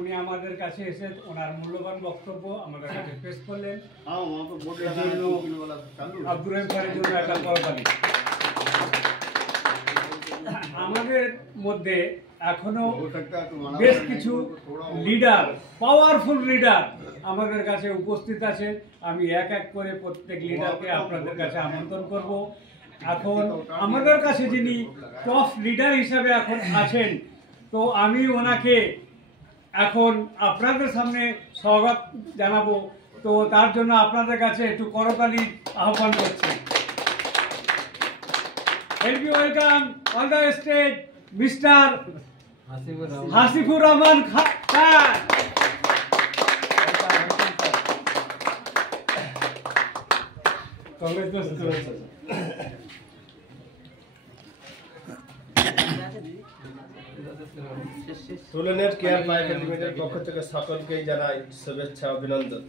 উনি আমাদের কাছে এসে ওনার মূল্যবান বক্তব্য আমাদের কাছে পেশ করলেন। আব্দুর রহিম স্যারের জন্য একটা করতালি। আমাদের মধ্যে এখনো বেশ কিছু লিডার, পাওয়ারফুল লিডার আমাদের কাছে উপস্থিত আছে। আমি এক এক করে প্রত্যেক লিডারকে আপনাদের কাছে আমন্ত্রণ করব। এখন আমাদের কাছে যিনি টপ লিডার হিসাবে এখন আছেন, তো আমি ওনাকে এখন আপনাদের সামনে স্বাগত জানাবো। তো তার জন্য আপনাদের কাছে একটু করতালি আহ্বান করছি। Help me welcome on the stage Mr. Hasifur Rahman Khan. Congratulations. সোলেনের কেয়ার প্রাইভেট লিমিটেড পক্ষ থেকে সকলকেই জানাই শুভেচ্ছা অভিনন্দন।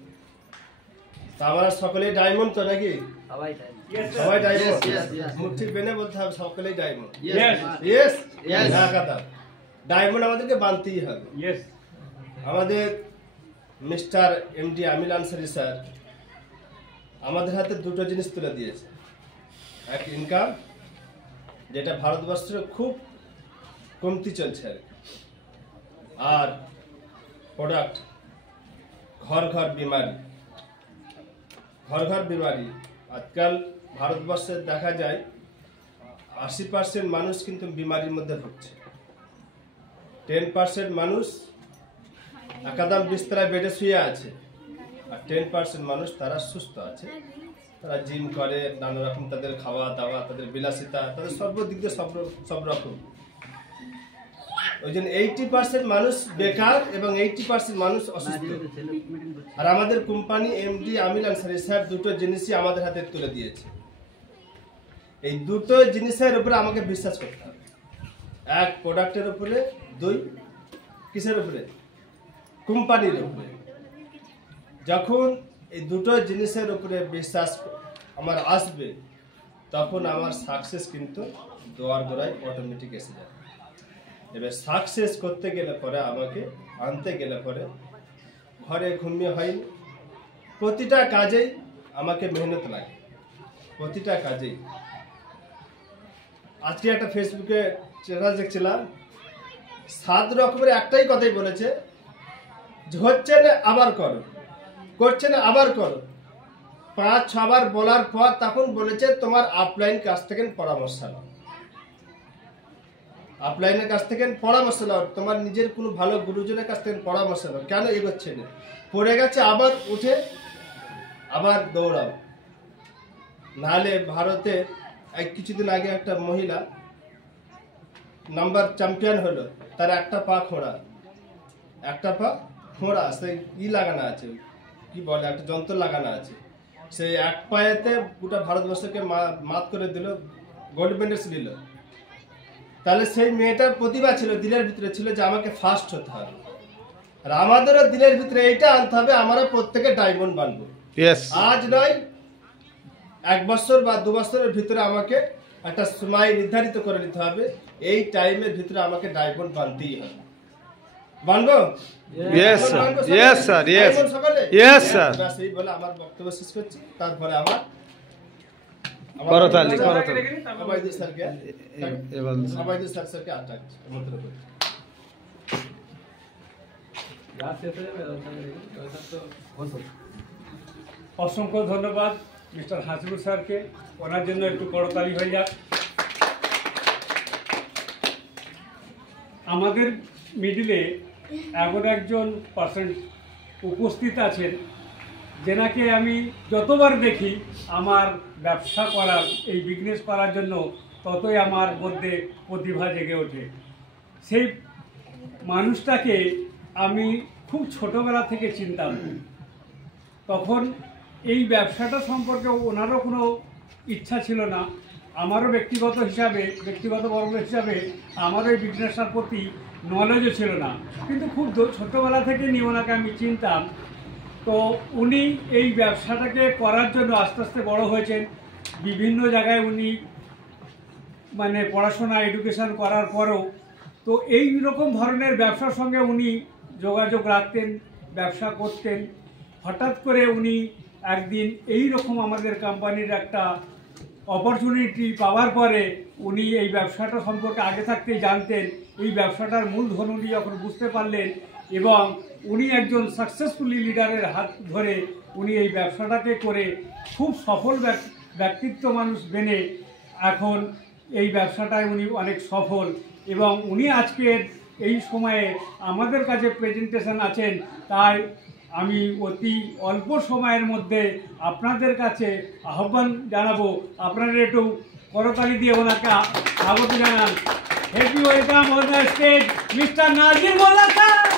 আমরা সকলেই ডায়মন্ড তো নাকি? সবাই ডায়মন্ড। মুখ বেনে বলতে হবে সকলেই ডায়মন্ড। ইয়েস না কথা, ডায়মন্ড আমাদেরকে বানতেই হবে। আমাদের মিস্টার এমডি আমিল আনসারি স্যার আমাদের হাতে দুটো জিনিস তুলে দিয়েছে। এক ইনকাম, যেটা ভারতবর্ষের খুব কমতি চলছে, আর প্রোডাক্ট ঘর ঘর বিমারি। ঘর ঘর বিমারি আজকাল ভারতবর্ষে দেখা যায় 80% মানুষ কিন্তু বিমারির মধ্যে ভুগছে। 10% মানুষ একাদম বিস্তরায় বেডে শুয়ে আছে, আর 10% মানুষ তারা সুস্থ আছে। তারা জিম করে, নানা রকম তাদের খাওয়া দাওয়া, তাদের বিলাসিতা, তাদের সর্বদিক দিয়ে সব রকম। ওই জন্য 80% মানুষ বেকার এবং 80% মানুষ অসুস্থ। আর আমাদের কোম্পানি এমডি আমিল আনসারি সাহেব দুটো জিনিসই আমাদের হাতে তুলে দিয়েছে। এই দুটো জিনিসের উপরে আমাকে বিশ্বাস করতে হবে। এক, প্রোডাক্টের উপরে; দুই, কিসের উপরে? কোম্পানির উপরে। যখন এই দুটো জিনিসের উপরে বিশ্বাস আমার আসবে, তখন আমার সাকসেস কিন্তু দোয়ার গোড়ায় অটোমেটিক এসে যাবে। এবার সাকসেস করতে গেলে পরে, আমাকে আনতে গেলে পরে ঘরে ঘুমিয়ে হয়নি। প্রতিটা কাজেই আমাকে মেহনত লাগে, প্রতিটা কাজেই। আজকে একটা ফেসবুকে স্ট্যাটাস দেখছিলাম, 7 রকমের একটাই কথাই বলেছে যে হচ্ছে না আবার করো, করছে না আবার করো। 5-6 বার বলার পর তখন বলেছে তোমার আপলাইন কাছ থেকে পরামর্শ নাও। আপলাইনের কাছ থেকে পরামর্শ নাও, তোমার নিজের কোনো ভালো গুরুজনের কাছ থেকে পরামর্শ নাও। কেন এগোচ্ছে না? পড়ে গেছে, আবার উঠে আবার দৌড়াও। নাহলে ভারতে কিছুদিন আগে একটা মহিলা নাম্বার চ্যাম্পিয়ন হলো, তার একটা পা খোঁড়া, একটা পা খোঁড়া। সেই লাগানো আছে, কি বলে, একটা যন্ত্র লাগানো আছে। সেই এক পায়েতে গোটা ভারতবর্ষকে মাত করে দিল, গোল্ড মেডেল দিল। তাহলে সেই মেয়েটার প্রতিভা ছিল, দিলের ভিতরে ছিল যে আমাকে ফার্স্ট হতে হবে। আর আমাদেরও দিলের ভিতরে এইটা আনতে হবে, আমরা প্রত্যেকে ডায়মন্ড বানবো। আজ নয়, 1 বছর বা 2 বছরের ভিতরে আমাকে একটা সময় নির্ধারিত করে নিতে হবে। এই টাইমের ভিতরে আমাকে ডায়মন্ড বানতেই হবে। বানবো? Yes sir, yes sir, yes, yes sir. এই বলে আমার বক্তব্য শেষ করছি। তারপরে আমার করতালি আবাইদুল স্যারকে আটক আমন্ত্রণ করি। অসংখ্য ধন্যবাদ মিস্টার হাসিবুর স্যারকে। ওনার জন্য একটু করতালি হয়ে যাক। আমাদের মিডিলে এমন একজন পার্সন উপস্থিত আছেন, যেনাকে আমি যতবার দেখি আমার ব্যবসা করার, এই বিজনেস করার জন্য ততই আমার মধ্যে প্রতিভা জেগে ওঠে। সেই মানুষটাকে আমি খুব ছোটোবেলা থেকে চিনতাম। তখন এই ব্যবসাটা সম্পর্কে ওনারও কোনো ইচ্ছা ছিল না, আমারও ব্যক্তিগত বর্গ হিসাবে আমারও এই বিজনেসটার প্রতি নলেজও ছিল না। কিন্তু খুব ছোটোবেলা থেকে ওনাকে আমি চিনতাম। তো উনি এই ব্যবসাটাকে করার জন্য আস্তে আস্তে বড় হয়েছেন। বিভিন্ন জায়গায় উনি মানে পড়াশোনা এডুকেশন করার পরও তো এই রকম ধরনের ব্যবসার সঙ্গে উনি যোগাযোগ রাখতেন, ব্যবসা করতেন। হঠাৎ করে উনি একদিন এই রকম আমাদের কোম্পানির একটা অপরচুনিটি পাওয়ার পরে উনি এই ব্যবসাটা সম্পর্কে আগে থাকতেই জানতেন। এই ব্যবসাটার মূলধন উনি যখন বুঝতে পারলেন এবং উনি একজন সাকসেসফুলি লিডারের হাত ধরে উনি এই ব্যবসাটাকে করে খুব সফল ব্যক্তিত্ব মানুষ বেনে এখন এই ব্যবসাটায় উনি অনেক সফল এবং উনি আজকের এই সময়ে আমাদের কাছে প্রেজেন্টেশন আছেন। তাই আমি অতি অল্প সময়ের মধ্যে আপনাদের কাছে আহ্বান জানাবো, আপনারা একটু করতালি দিয়ে ওনাকে স্বাগত জানান। Happy welcome on the stage mister Nazir Molla sir.